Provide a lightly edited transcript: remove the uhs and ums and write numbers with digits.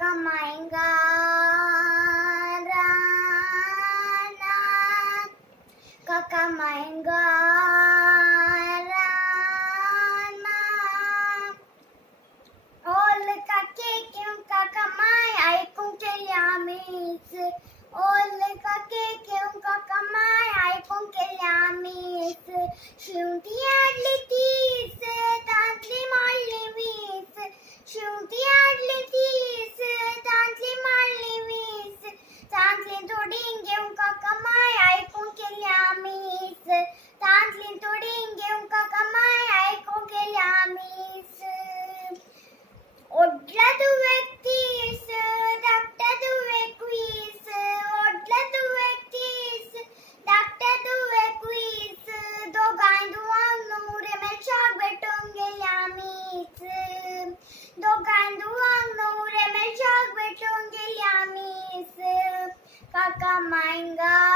काका मायंगा रानात, काका मायंगा रानात. ओल काके क्यों काका माय ऐकून केल्या मीच, ओल काके क्यों काका माय ऐकून केल्या मीच. शिवती आडली तीस तांतली माळली वीस, शिवती आडली तीस तांतली माळली वीस. तांतली तोडीन घेऊन काका माय ऐकून केल्या मीच, तांतली तोडीन घेऊन काका माय ऐकून केल्या मीच. ओढला तू 31 धाकटा तू 21, ओढला तू 31 धाकटा तू 21. दोघांदू अंगणू रेमेशाक भेटून गेल्या मीच, दोघांदू अंगणू रेमेशाक भेटून गेल्या मीच. काका मायंगा